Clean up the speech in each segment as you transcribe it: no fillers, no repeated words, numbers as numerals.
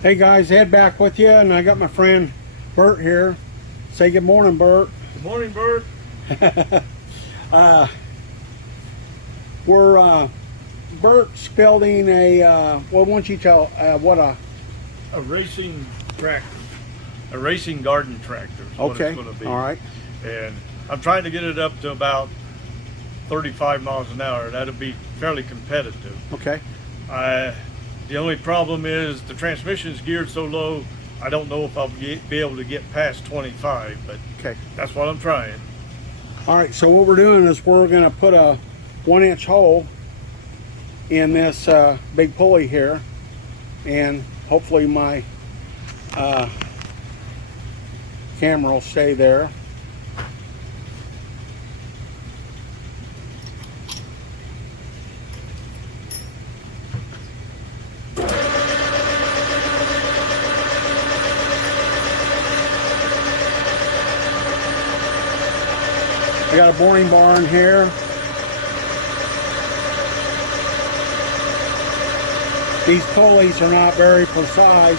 Hey guys, Ed back with you, and I got my friend Bert here. Say good morning, Bert. Good morning, Bert. Bert's building a, well, why don't you tell what a racing tractor. A racing garden tractor is what okay, it's going to be. all right. And I'm trying to get it up to about 35 miles an hour. That'll be fairly competitive. Okay. The only problem is the transmission's geared so low, I don't know if I'll be able to get past 25, but Okay. that's what I'm trying. All right, so what we're doing is we're going to put a 1-inch hole in this big pulley here, and hopefully my camera will stay there. I got a boring bar in here. These pulleys are not very precise.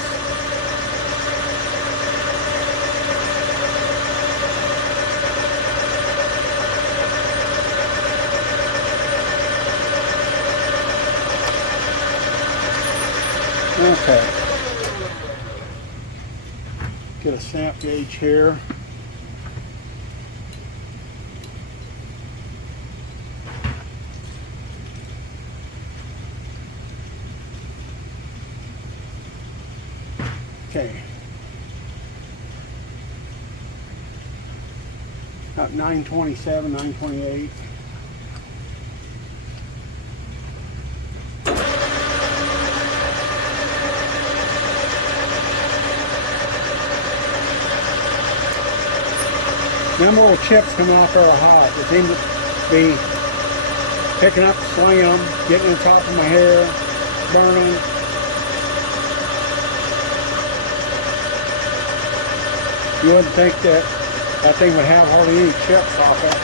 Okay. Get a snap gauge here. Okay. About 927, 928. Them little chips coming off there are hot. They seem to be picking up, slinging them, getting on top of my hair, burning. You wouldn't think that that thing would have hardly any chips off it.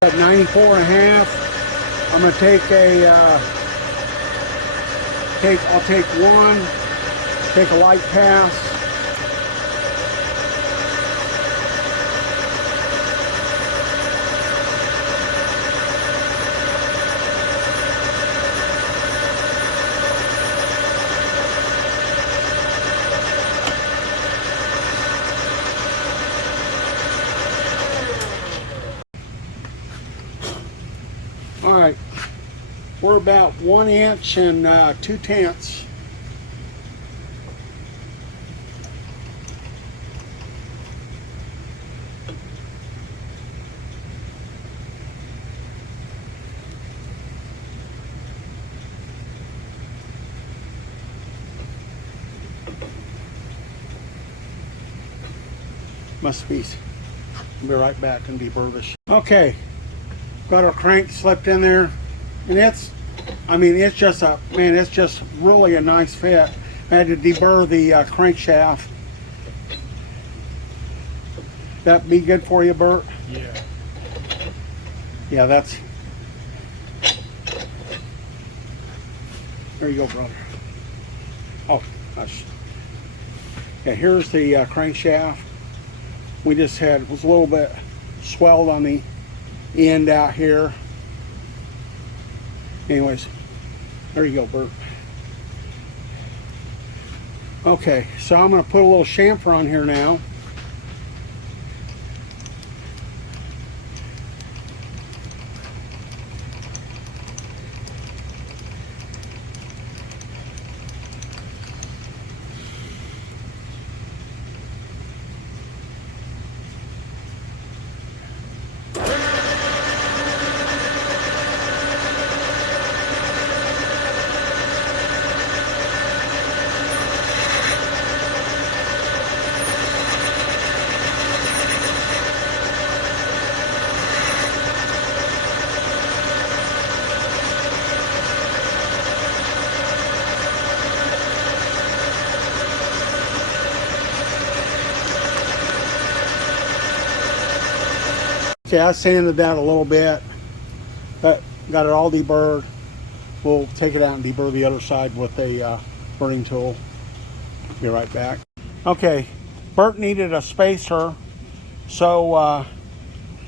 At 94.5, I'm going to take I'll take one, take a light pass. All right, we're about 1 inch and 2/10. Must be. I'll be right back and deburr this. Okay, got our crank slipped in there, and it's, I mean, it's just a, man, it's just really a nice fit. I had to deburr the crankshaft. That be good for you, Bert? Yeah. Yeah, that's. There you go, brother. Oh, gosh. Yeah, here's the crankshaft. We just had, it was a little bit swelled on the end out here. Anyways, there you go, Bert. Okay, so I'm going to put a little chamfer on here now. Okay, I sanded that a little bit, but got it all deburred. We'll take it out and deburr the other side with a burring tool. Be right back. Okay, Bert needed a spacer, so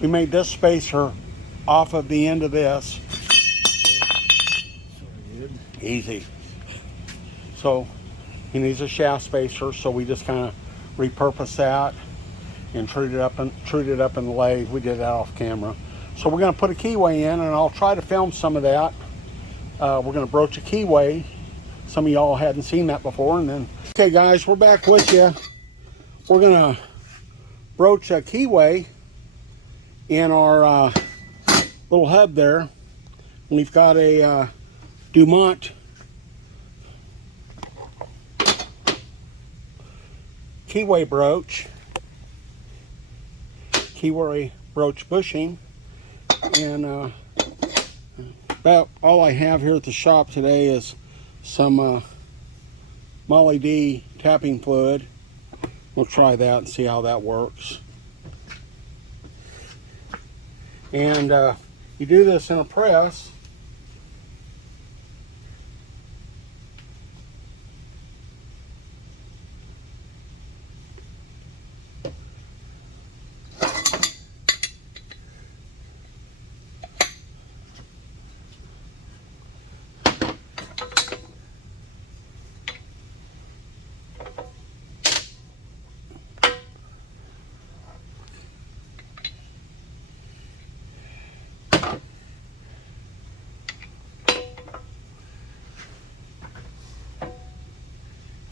we made this spacer off of the end of this. Easy. So he needs a shaft spacer, so we just kind of repurposed that and trued it up in the lathe. We did that off camera. So we're going to put a keyway in, and I'll try to film some of that. We're going to broach a keyway. Some of y'all hadn't seen that before. And then, okay guys, we're back with you. We're going to broach a keyway in our little hub there. We've got a Dumont Keyway Broach. Keyway Broach bushing, and about all I have here at the shop today is some Molly D tapping fluid. We'll try that and see how that works. And you do this in a press.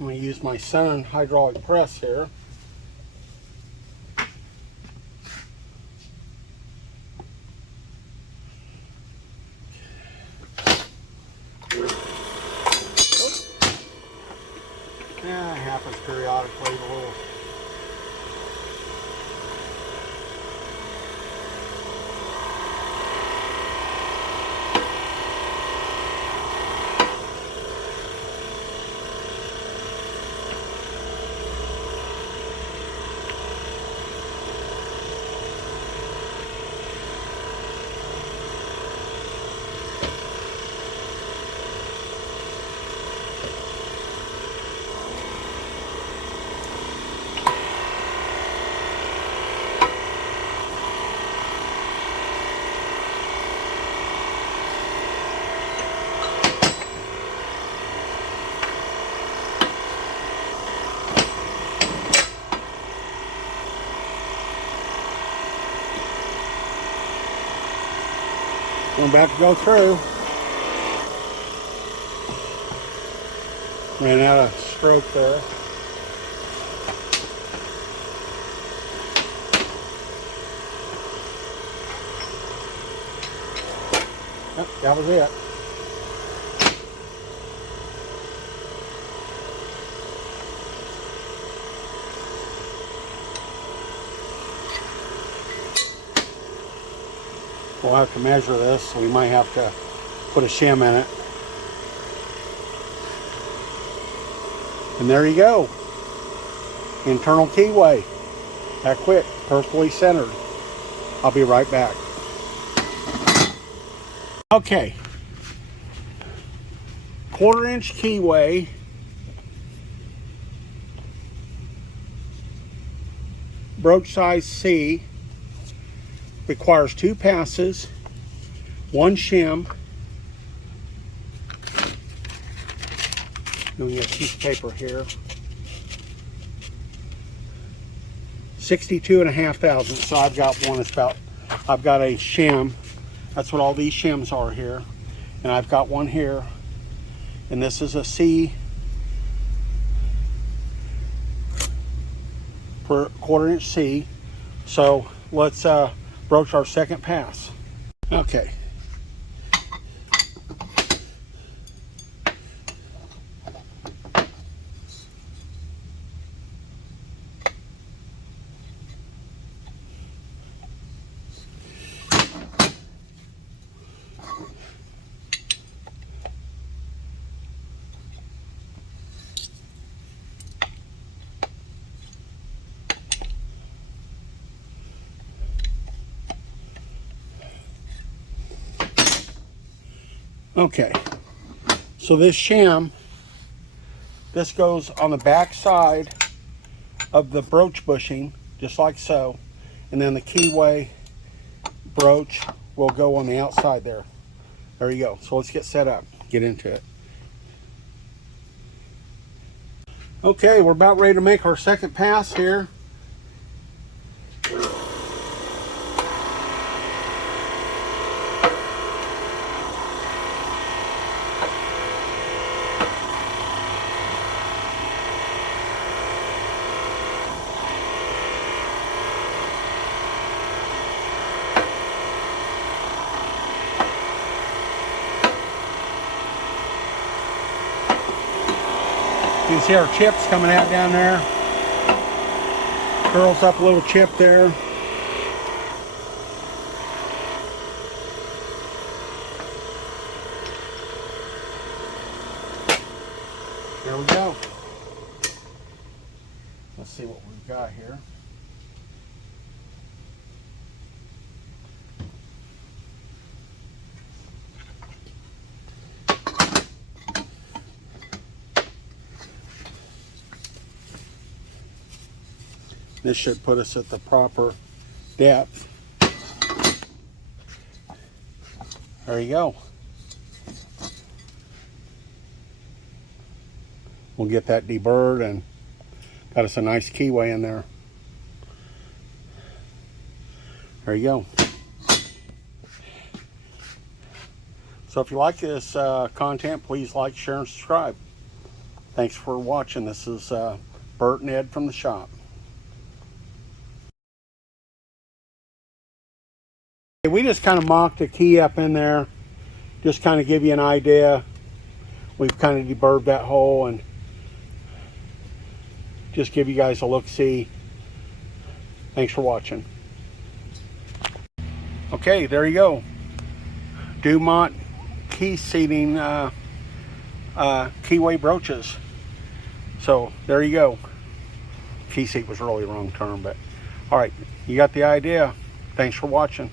I'm going to use my Sun hydraulic press here. Yeah, it happens periodically. A little. I'm about to go through. Ran out of stroke there. Yep, that was it. We'll have to measure this, so we might have to put a shim in it. And there you go. Internal keyway. That quick, perfectly centered. I'll be right back. Okay. 1/4-inch keyway. Broach size C. Requires 2 passes, 1 shim. Doing a piece of paper here. 62.5 thousandths. So I've got one. I've got a shim. That's what all these shims are here. And I've got one here. And this is a C per 1/4-inch C. So let's broach our second pass. Okay. Okay, so this shim, this goes on the back side of the broach bushing, just like so, and then the keyway broach will go on the outside there. There you go. So let's get set up, get into it. Okay, we're about ready to make our second pass here. You can see our chips coming out down there. Curls up a little chip there. There we go. Let's see what we've got here. This should put us at the proper depth. There you go. We'll get that deburred and got us a nice keyway in there. There you go. So if you like this content, please like, share, and subscribe. Thanks for watching. This is Bert and Ed from the shop. We just kind of mocked a key up in there, just kind of give you an idea. We've kind of deburred that hole and just give you guys a look-see. Thanks for watching. Okay, there you go. Dumont key seating keyway broaches. So there you go. Key seat was really the wrong term, but all right, you got the idea. Thanks for watching.